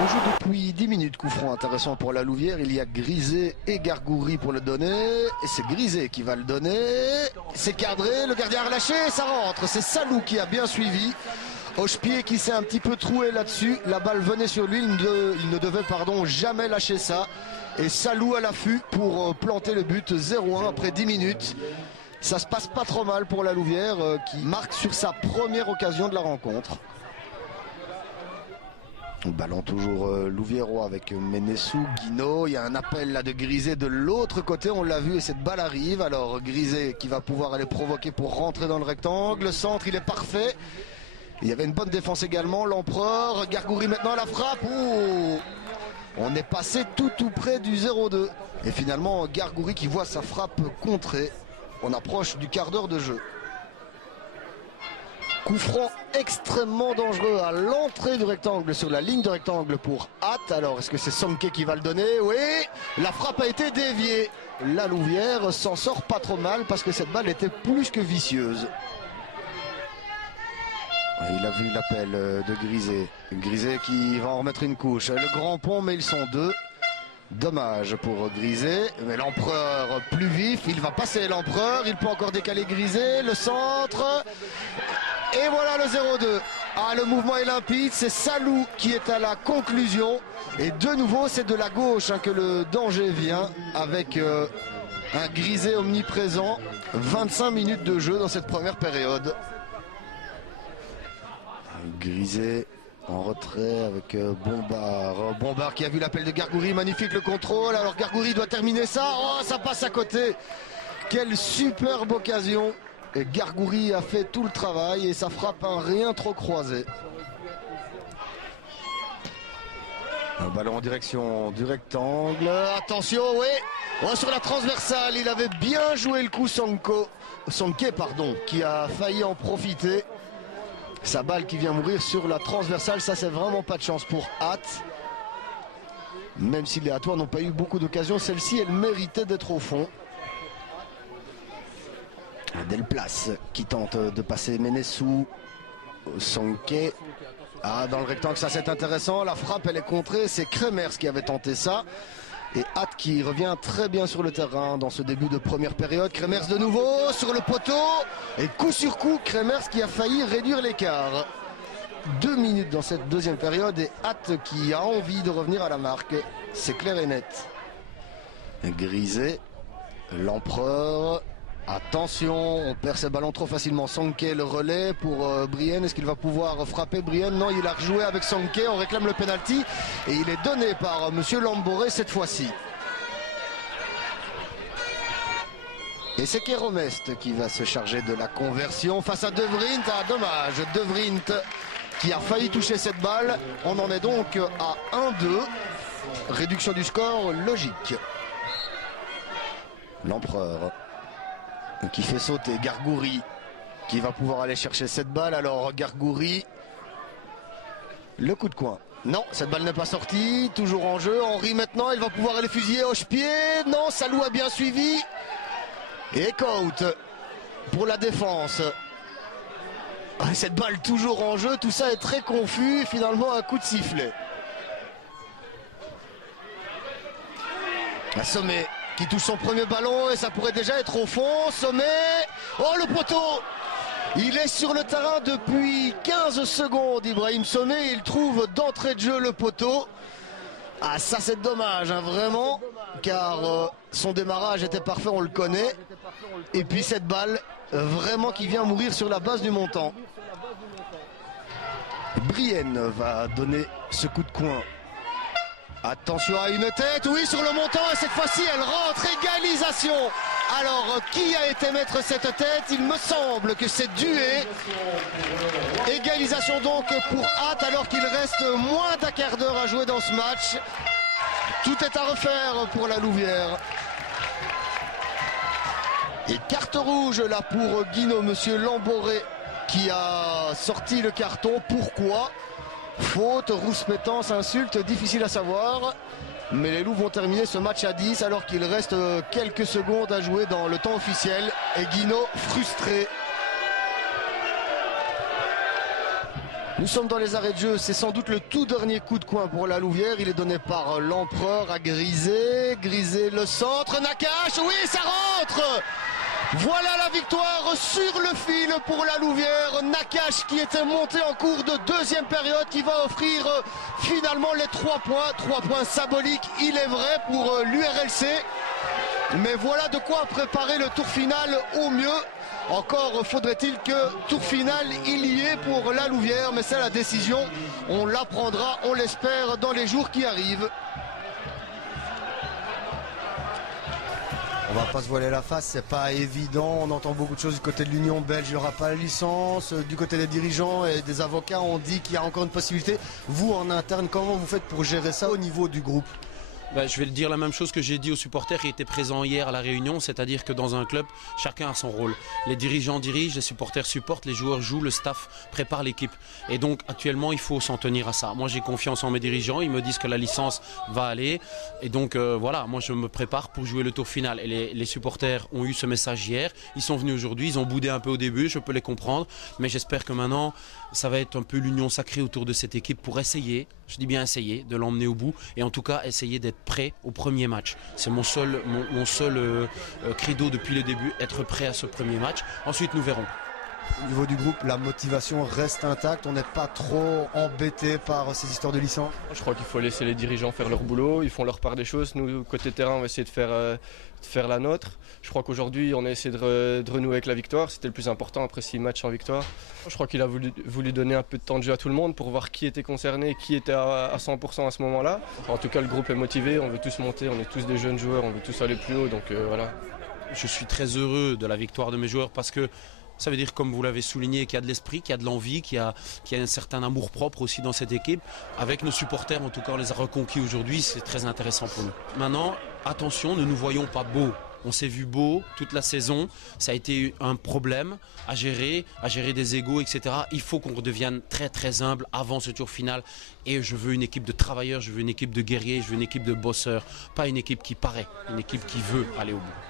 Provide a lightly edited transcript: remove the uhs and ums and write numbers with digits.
On joue depuis 10 minutes, coup franc intéressant pour la Louvière. Il y a Grisé et Gargoury pour le donner. Et c'est Grisé qui va le donner. C'est cadré, le gardien a relâché et ça rentre. C'est Salou qui a bien suivi. Hochepied qui s'est un petit peu troué là-dessus. La balle venait sur lui, il ne devait jamais lâcher ça. Et Salou à l'affût pour planter le but 0-1 après 10 minutes. Ça se passe pas trop mal pour la Louvière qui marque sur sa première occasion de la rencontre. Ballon toujours Louviérois avec Ménessou, Guinaud. Il y a un appel là de Grisé de l'autre côté, on l'a vu et cette balle arrive. Alors Grisé qui va pouvoir aller provoquer pour rentrer dans le rectangle. Le centre, il est parfait. Il y avait une bonne défense également. L'Empereur, Gargoury maintenant à la frappe. Ouh, on est passé tout près du 0-2. Et finalement Gargoury qui voit sa frappe contrée. On approche du quart d'heure de jeu. Coup franc extrêmement dangereux à l'entrée du rectangle, sur la ligne de rectangle pour Hatt. Alors est-ce que c'est Sonke qui va le donner? Oui, la frappe a été déviée. La Louvière s'en sort pas trop mal parce que cette balle était plus que vicieuse. Il a vu l'appel de Grisé. Grisé qui va en remettre une couche. Le grand pont, mais ils sont deux. Dommage pour Grisé, mais l'Empereur plus vif, il va passer l'Empereur, il peut encore décaler Grisé, le centre, et voilà le 0-2. Ah, le mouvement est limpide, c'est Salou qui est à la conclusion, et de nouveau c'est de la gauche que le danger vient, avec un Grisé omniprésent. 25 minutes de jeu dans cette première période. Grisé en retrait avec Bombard. Bombard qui a vu l'appel de Gargoury, magnifique le contrôle. Alors Gargoury doit terminer ça. Oh, ça passe à côté. Quelle superbe occasion. Et Gargoury a fait tout le travail et ça frappe un rien trop croisé. Un ballon en direction du rectangle. Attention, oui. Oh, sur la transversale, il avait bien joué le coup Sonke, pardon, qui a failli en profiter. Sa balle qui vient mourir sur la transversale, ça c'est vraiment pas de chance pour Hatt. Même si les Hattois n'ont pas eu beaucoup d'occasions, celle-ci elle méritait d'être au fond. Delplace qui tente de passer Ménessou. Sonke. Ah, dans le rectangle, ça c'est intéressant. La frappe elle est contrée, c'est Kremers qui avait tenté ça. Et Hatt qui revient très bien sur le terrain dans ce début de première période. Kremers de nouveau sur le poteau. Et coup sur coup, Kremers qui a failli réduire l'écart. 2 minutes dans cette deuxième période et Hatt qui a envie de revenir à la marque. C'est clair et net. Grisé, l'Empereur. Attention, on perd ses ballons trop facilement. Sonke, le relais pour Brienne. Est-ce qu'il va pouvoir frapper Brienne? Non, il a rejoué avec Sonke. On réclame le penalty. Et il est donné par monsieur Lamboré cette fois-ci. Et c'est Keromest qui va se charger de la conversion face à De Vrient. Ah, dommage. De Vrient qui a failli toucher cette balle. On en est donc à 1-2. Réduction du score logique. L'Empereur qui fait sauter Gargoury qui va pouvoir aller chercher cette balle. Alors Gargoury, le coup de coin. Non, cette balle n'est pas sortie, toujours en jeu. Henri maintenant, il va pouvoir aller fusiller Hochepied. Non, Salou a bien suivi. Et Cout pour la défense. Cette balle toujours en jeu, tout ça est très confus. Finalement un coup de sifflet. Sommet qui touche son premier ballon et ça pourrait déjà être au fond. Sommet, oh le poteau. Il est sur le terrain depuis 15 secondes, Ibrahim Sommet. Il trouve d'entrée de jeu le poteau. Ah, ça c'est dommage, vraiment, car son démarrage était parfait, on le connaît. Et puis cette balle, vraiment qui vient mourir sur la base du montant. Brienne va donner ce coup de coin. Attention à une tête, oui, sur le montant, et cette fois-ci elle rentre, égalisation. Alors qui a été mettre cette tête? Il me semble que c'est Dué. Égalisation donc pour Hatt alors qu'il reste moins d'un quart d'heure à jouer dans ce match. Tout est à refaire pour la Louvière. Et carte rouge là pour Guinaud, monsieur Lamboré qui a sorti le carton. Pourquoi? Faute, rouspétance, insulte, difficile à savoir. Mais les Loups vont terminer ce match à 10 alors qu'il reste quelques secondes à jouer dans le temps officiel. Et Guinaud frustré. Nous sommes dans les arrêts de jeu, c'est sans doute le tout dernier coup de coin pour la Louvière. Il est donné par l'Empereur à Grisé. Grisé le centre, Nakache, oui ça rentre. Voilà la victoire sur le fil pour la Louvière. Nakache qui était monté en cours de deuxième période, qui va offrir finalement les 3 points. 3 points symboliques, il est vrai, pour l'URLC. Mais voilà de quoi préparer le tour final au mieux. Encore faudrait-il que tour final il y ait pour la Louvière, mais c'est la décision. On la prendra, on l'espère, dans les jours qui arrivent. On va pas se voiler la face, c'est pas évident. On entend beaucoup de choses du côté de l'Union belge, il n'y aura pas la licence. Du côté des dirigeants et des avocats, on dit qu'il y a encore une possibilité. Vous, en interne, comment vous faites pour gérer ça au niveau du groupe ? Je vais dire la même chose que j'ai dit aux supporters qui étaient présents hier à la réunion, c'est-à-dire que dans un club, chacun a son rôle. Les dirigeants dirigent, les supporters supportent, les joueurs jouent, le staff prépare l'équipe. Et donc actuellement, il faut s'en tenir à ça. Moi, j'ai confiance en mes dirigeants, ils me disent que la licence va aller. Et donc voilà, moi je me prépare pour jouer le tour final. Et les supporters ont eu ce message hier, ils sont venus aujourd'hui, ils ont boudé un peu au début, je peux les comprendre. Mais j'espère que maintenant, ça va être un peu l'union sacrée autour de cette équipe pour essayer, je dis bien essayer, de l'emmener au bout. Et en tout cas, essayer d'être prêt au premier match. C'est mon seul credo depuis le début, être prêt à ce premier match. Ensuite, nous verrons. Au niveau du groupe, la motivation reste intacte. On n'est pas trop embêté par ces histoires de licence. Je crois qu'il faut laisser les dirigeants faire leur boulot. Ils font leur part des choses. Nous, côté terrain, on va essayer de faire la nôtre. Je crois qu'aujourd'hui, on a essayé de renouer avec la victoire. C'était le plus important après 6 matchs en victoire. Je crois qu'il a voulu donner un peu de temps de jeu à tout le monde pour voir qui était concerné, qui était à 100% à ce moment-là. En tout cas, le groupe est motivé. On veut tous monter. On est tous des jeunes joueurs. On veut tous aller plus haut. Donc voilà. Je suis très heureux de la victoire de mes joueurs parce que ça veut dire, comme vous l'avez souligné, qu'il y a de l'esprit, qu'il y a de l'envie, qu'il y a un certain amour-propre aussi dans cette équipe. Avec nos supporters, en tout cas, on les a reconquis aujourd'hui, c'est très intéressant pour nous. Maintenant, attention, ne nous voyons pas beaux. On s'est vu beau toute la saison, ça a été un problème à gérer des égos, etc. Il faut qu'on redevienne très très humble avant ce tour final. Et je veux une équipe de travailleurs, je veux une équipe de guerriers, je veux une équipe de bosseurs. Pas une équipe qui paraît, une équipe qui veut aller au bout.